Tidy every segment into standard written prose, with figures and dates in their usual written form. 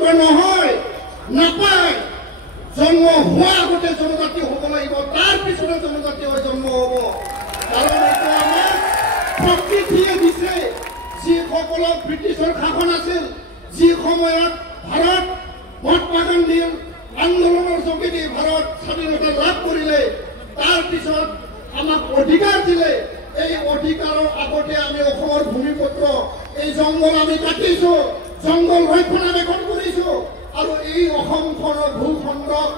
মাত্ৰ নহয় নাপায় জন্ম হোৱা আগতে জনজাতি হ'ব লাগিব তাৰ পিছতে জনজাতি হৈ জন্ম হ'ব কাৰণ এইটো আমাক প্ৰকৃতিয়ে দিছে যিসকলক ব্ৰিটিছৰ শাসন আছিল যি সময়ত ভাৰত মহাত্মা গান্ধীৰ আন্দোলনৰ যোগেদি ভাৰত স্বাধীনতা লাভ কৰিলে তাৰ পিছত আমাক অধিকাৰ দিলে এই অধিকাৰৰ আগতে আমি অসমৰ ভূমিপুত্ৰ এই জংগল আমি কাটিছো জংগল ৰক্ষণাবেক্ষণ কৰিছো আৰু এই অসমখনৰ ভূখণ্ডক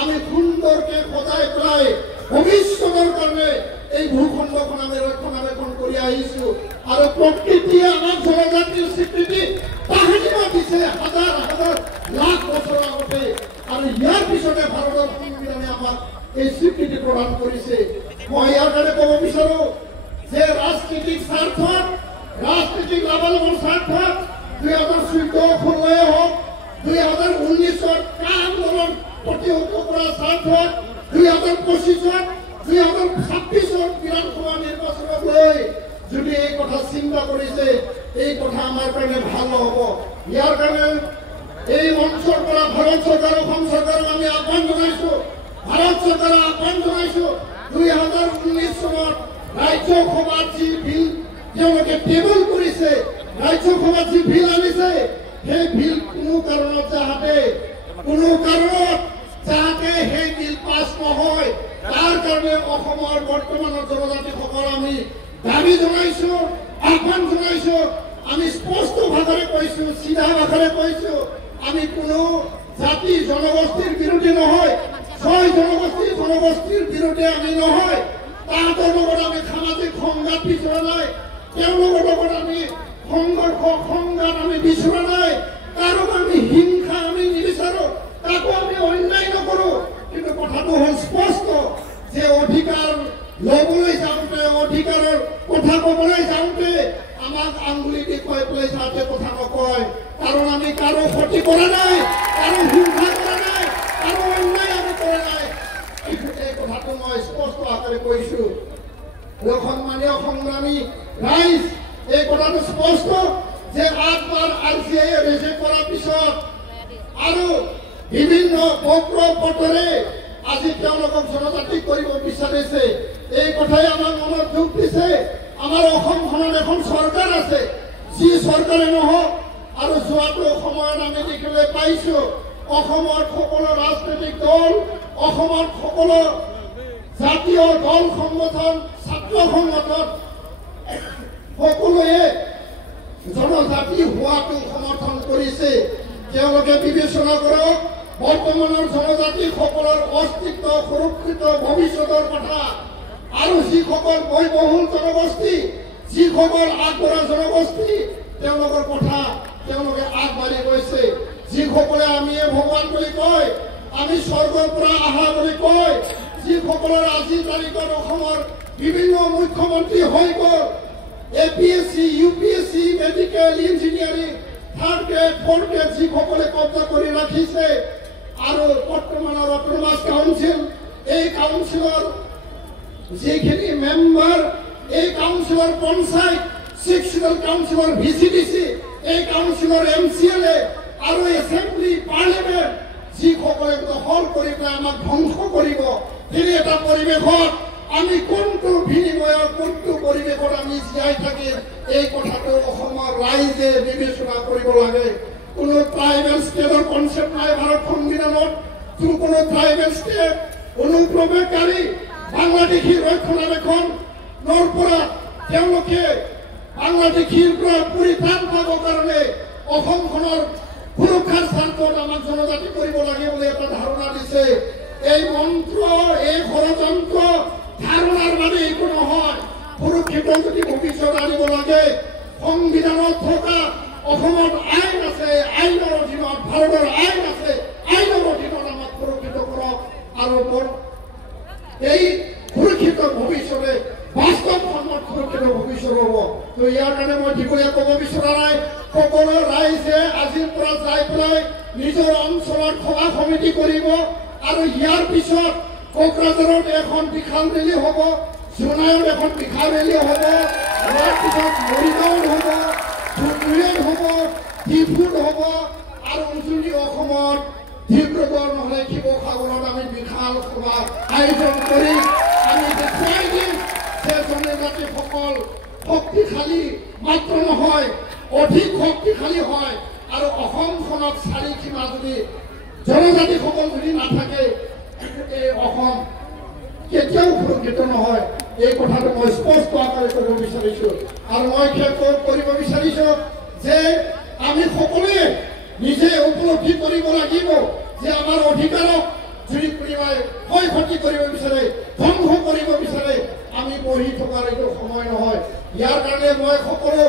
আমি সুন্দৰকে সজাই পেলাই ভৱিষ্যতৰ কাৰণে এই ভূখণ্ডখন আমি ৰক্ষণাবেক্ষণ কৰি আহিছো আৰু প্ৰকৃতিয়ে আমাক জনজাতিৰ স্বীকৃতি তাহানিও দিছে হাজাৰ হাজাৰ লাখ বছৰ আগতে আৰু ইয়াৰ পিছতে ভাৰতৰ সংবিধানে আমাক এই স্বীকৃতি প্ৰদান কৰিছে মই ইয়াৰ কাৰণে ক'ব বিচাৰো যে ৰাজনীতিক স্বাৰ্থত ৰাজনীতিক লাভালাভৰ স্বাৰ্থত 2014-16 হওক 2019-ত আন্দোলন প্ৰতিহত কৰাৰ স্বাৰ্থত 2025-ত 2026-ত বিধানসভা নিৰ্বাচনক লৈ যদি এই কথা চিন্তা কৰিছে এই কথা আমাৰ কাৰণে ভাল নহ'ব ইয়াৰ কাৰণে এই মঞ্চৰ পৰা ভাৰত চৰকাৰ অসম চৰকাৰক আমি আহ্বান জনাইছো ভাৰত চৰকাৰক আহ্বান জনাইছো 2019 চনত ৰাজ্যসভাত যি বিল তেওঁলোকে টেবল কৰিছে ৰাজ্যসভাত যি বিল আনিছে সেই বিল কোনো কাৰণত যাতে সেই বিল পাছ নহয় তাৰ কাৰণে অসমৰ বৰ্তমানৰ জনজাতিসকল আমি দাবী জনাইছো আহ্বান জনাইছো আমি স্পষ্ট ভাষাৰে কৈছো চিধা ভাষাৰে কৈছো আমি কোনো জাতি জনগোষ্ঠীৰ বিৰোধী নহয় ছয় জনগোষ্ঠীৰ বিৰোধী আমি নহয় তাহাঁতৰ লগত আমি সামাজিক সংঘাত বিচৰা নাই তেওঁলোকৰ লগত আমি সংঘাত আমি বিচৰা নাই কাৰণ আমি হিংসা আমি নিবিচাৰো তাকো আমি অন্যায় নকৰো কিন্তু কথাটো হ'ল স্পষ্ট যে অধিকাৰ লবলৈ যাওঁতে অধিকাৰৰ কথা ক'বলৈ যাওঁতে আমাক আঙুলি দেখুৱাই পেলাই যাতে কথা নকয় কাৰণ আমি কাৰো ক্ষতি কৰা নাই কাৰো হিংসা কৰা নাই কাৰো অন্যায় আমি কৰা নাই এই কথাটো মই স্পষ্ট আকাৰে কৈছো সন্মানীয় সংগ্ৰামী ৰাইজ এই কথাটো স্পষ্ট যে 8 বাৰ RCI ৰিজেক্ট কৰাৰ পিছত আৰু বিভিন্ন পত্ৰে আজি তেওঁলোকক জনজাতি কৰিব বিচাৰিছে এই কথাই আমাৰ মনত দুখ দিছে আমাৰ অসমখনত এখন চৰকাৰ আছে যি চৰকাৰে নহওক আৰু যোৱাটো সময়ত আমি দেখিবলৈ পাইছো অসমৰ সকলো ৰাজনৈতিক দল অসমৰ সকলো জাতীয় দল সংগঠন ছাত্ৰ সংগঠন সকলোৱে জনজাতি হোৱাটো সমৰ্থন কৰিছে তেওঁলোকে বিবেচনা কৰক বৰ্তমানৰ জনজাতিসকলৰ অস্তিত্ব সুৰক্ষিত ভৱিষ্যতৰ কথা আৰু যিসকল বহুল জনগোষ্ঠী যিসকল আগবঢ়া জনগোষ্ঠী তেওঁলোকৰ কথা তেওঁলোকে আগবাঢ়ি গৈছে যিসকলে আমি ভগৱান বুলি কয় আমি স্বৰ্গৰ পৰা অহা বুলি কয় যিসকলৰ আজিৰ তাৰিখত অসমৰ বিভিন্ন মুখ্যমন্ত্ৰী হৈ গ'ল APSC, UPSC, medical engineering 3rd grade 4th grade যিসকলে কব্জা কৰি ৰাখিছে আৰু বৰ্তমানৰ অট'নমাছ কাউন্সিল এই কাউন্সিলৰ যিখিনি মেম্বাৰ এই কাউন্সিলৰ পঞ্চায়ত 6 কাউন্সিলৰ VCDC এই কাউন্সিলৰ MCLA আৰু এছেম্বলি পাৰ্লিমেণ্ট যিসকলে দখল কৰি পেলাই আমাক ধ্বংস কৰিব তেনে এটা পৰিৱেশত আমি কোনটো বিনিময়ৰ কোনটো পৰিৱেশত আমি জীয়াই থাকিম এই কথাটো অসমৰ ৰাইজে বিবেচনা কৰিব লাগে কোনো ট্ৰাইবেল ষ্টেটৰ কনচেপ্ট নাই ভাৰত সংবিধানত কোনো ট্ৰাইবেল ষ্টেট অনুপ্ৰৱেশকাৰী বাংলাদেশী ৰক্ষণাবেক্ষণৰ পৰা তেওঁলোকে বাংলাদেশীৰ পৰা পৰিত্ৰাণ পাবৰ কাৰণে অসমখনৰ সুৰক্ষাৰ স্বাৰ্থত আমাক জনজাতি কৰিব লাগে বুলি এটা ধাৰণা দিছে এই মন্ত্ৰ এই ষড়যন্ত্ৰ ধাৰণাৰ বাবে একো নহয় সুৰক্ষিত যদি ভৱিষ্যত আনিব লাগে সংবিধানত থকা অসমত আইন আছে আইনৰ অধীনত ভাৰতৰ আইন আছে আইনৰ অধীনত আমাক সুৰক্ষিত কৰক আৰু এই সুৰক্ষিত ভৱিষ্যতে বাস্তৱ ধৰ্মত সুৰক্ষিত ভৱিষ্যত হ'ব তো ইয়াৰ কাৰণে মই দীঘলীয়া ক'ব বিচৰা নাই সকলো ৰাইজে আজিৰ পৰা যাই পেলাই নিজৰ অঞ্চলত সভা সমিতি কৰিব আৰু ইয়াৰ পিছত কোকৰাঝাৰত এখন বিশাল ৰেলী হ'ব জোনাইত এখন বিশাল ৰেলী হ'ব ইয়াৰ পিছত মৰিগাঁৱত হ'ব ধুবুৰীত হ'ব ডিফুত হ'ব আৰু উজনি অসমত ডিব্ৰুগড় নহ'লে শিৱসাগৰত আমি বিশাল সভা আয়োজন কৰি আমি দেখুৱাই দিম যে জনজাতিসকল শক্তিশালী মাত্ৰ নহয় অধিক শক্তিশালী হয় আৰু অসমখনত চাৰিসীমা যদি জনজাতিসকল যদি নাথাকে এই অসম কেতিয়াও সুৰক্ষিত নহয়। এই কথাটো মই স্পষ্ট আকাৰে ক'ব বিচাৰিছোঁ আৰু মই কৰিব বিচাৰিছোঁ যে আমি সকলোৱে নিজে উপলব্ধি কৰিব লাগিব যে আমাৰ অধিকাৰক যদি কোনোবাই ক্ষয় ক্ষতি কৰিব বিচাৰে ধ্বংস কৰিব বিচাৰে আমি বহি থকাৰ এইটো সময় নহয়। ইয়াৰ কাৰণে মই সকলো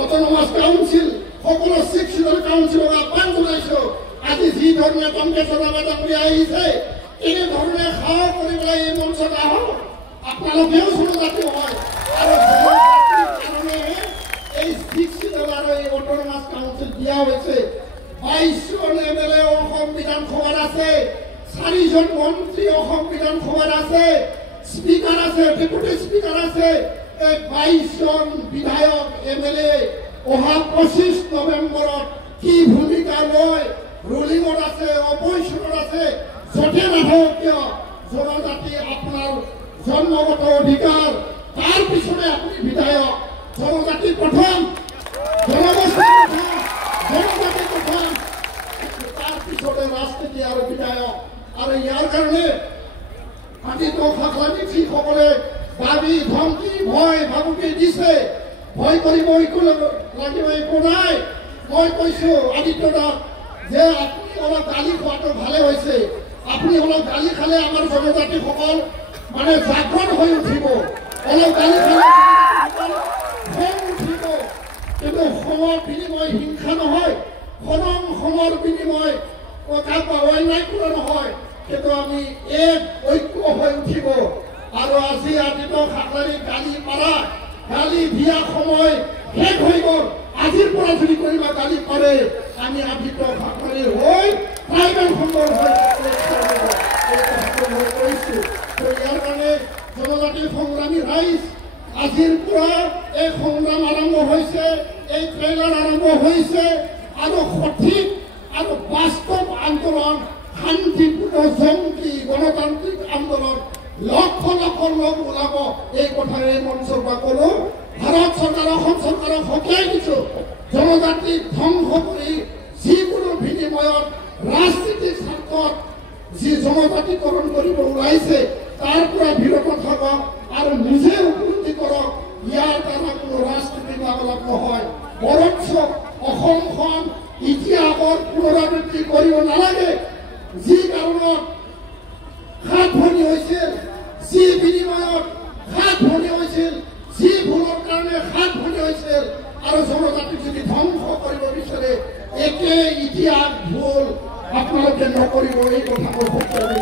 অট'নমাছ কাউন্সিল সকলো 6 চিটাৰ কাউন্সিলক আহ্বান জনাইছোঁ আজি যি ধৰণে টংকেশ্বৰ ডাঙৰীয়া আহিছে এনেধৰণে সাহস কৰি পেলাই এই মঞ্চত আহক। আপোনালোকেও জনজাতি হয় আৰু কাৰণে এই 6 চিটাৰ আৰু এই অট'নমাছ কাউন্সিল দিয়া হৈছে। 22জন MLA অসম বিধানসভাত আছে, 4জন মন্ত্ৰী অসম বিধানসভাত আছে, স্পীকাৰ আছে, ডেপুটি স্পীকাৰ আছে। এই 22জন বিধায়ক MLA অহা 25 নৱেম্বৰত কি ভূমিকা লয় ৰুলিঙত আছে অপজিশ্যনত আছে য'তে নাথাকক কিয় জনজাতি আপোনাৰ জন্মগত অধিকাৰ তাৰ পিছতে আপুনি বিধায়ক। জনজাতি প্ৰথম, জনগোষ্ঠী প্ৰথম, জনজাতি প্ৰথম, তাৰ পিছতে ৰাজনীতি আৰু বিধায়ক। আৰু ইয়াৰ কাৰণে আদিত্য খাকলানি যিসকলে দাবী ধমকি ভয় ভাবুকি দিছে ভয় কৰিব একো লাগিব একো নাই। মই কৈছোঁ আদিত্যদাক যে আপুনি অলপ গালি খোৱাটো ভালে হৈছে। আপুনি অলপ গালি খালে আমাৰ জনজাতিসকল মানে জাগ্ৰত হৈ উঠিব, অলপ গালি খালে খং উঠিব। কিন্তু খঙৰ বিনিময় হিংসা নহয়, খঙৰ বিনিময় কাক অন্যায় কৰা নহয়, কিন্তু আমি এক ঐক্য হৈ উঠিব। আৰু আজি আদিত্য খাকলানি গালি পাৰা গালি দিয়া সময় শেষ হৈ গ'ল। আজিৰ পৰা যদি কোনোবা গালি পাৰে আমি আদিত্য খাকলানি হৈ ট্ৰাইবেল খণ্ডৰ হৈ কৈছোঁ। ইয়াৰ কাৰণে জনজাতি সংগ্ৰামী ৰাইজ আজিৰ পৰা এই সংগ্ৰাম আৰম্ভ হৈছে, এই ট্ৰেইলাৰ আৰম্ভ হৈছে আৰু সঠিক আৰু বাস্তৱ আন্দোলন শান্তিপূৰ্ণ জংকী গণতান্ত্ৰিক আন্দোলন লক্ষ লক্ষ লোক ওলাব। এই কথাৰে মঞ্চৰ পৰা ক'লো ভাৰত চৰকাৰ অসম চৰকাৰক সকীয়াই দিছোঁ জনজাতি ধ্বংস কৰি যিকোনো বিনিময়ত ৰাজনীতিৰ স্বাৰ্থত যি জনজাতিকৰণ কৰিব ওলাইছে তাৰ পৰা বিৰত থাকক আৰু নিজে উপলব্ধি কৰক ইয়াৰ দ্বাৰা কোনো ৰাজনীতিক লাভালাভ নহয়। বৰঞ্চ অসমখন ইতিহাসৰ পুনৰাবৃত্তি কৰিব নালাগে। যি কাৰণত 7 ভনী হৈছিল, যি বিনিময়ত 7 ভনী হৈছিল, যি ভুলৰ কাৰণে 7 ভনী হৈছিল আৰু জনজাতিক যদি ধ্বংস কৰিব বিচাৰে একে ইতিহাস ভুল আপোনালোকে নকৰিব। এই কথা মই সকলোৱে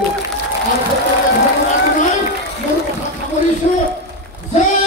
আৰু সকলোৱে ধন্যবাদ জনাই মোৰ কথা সামৰিছোঁ। জয়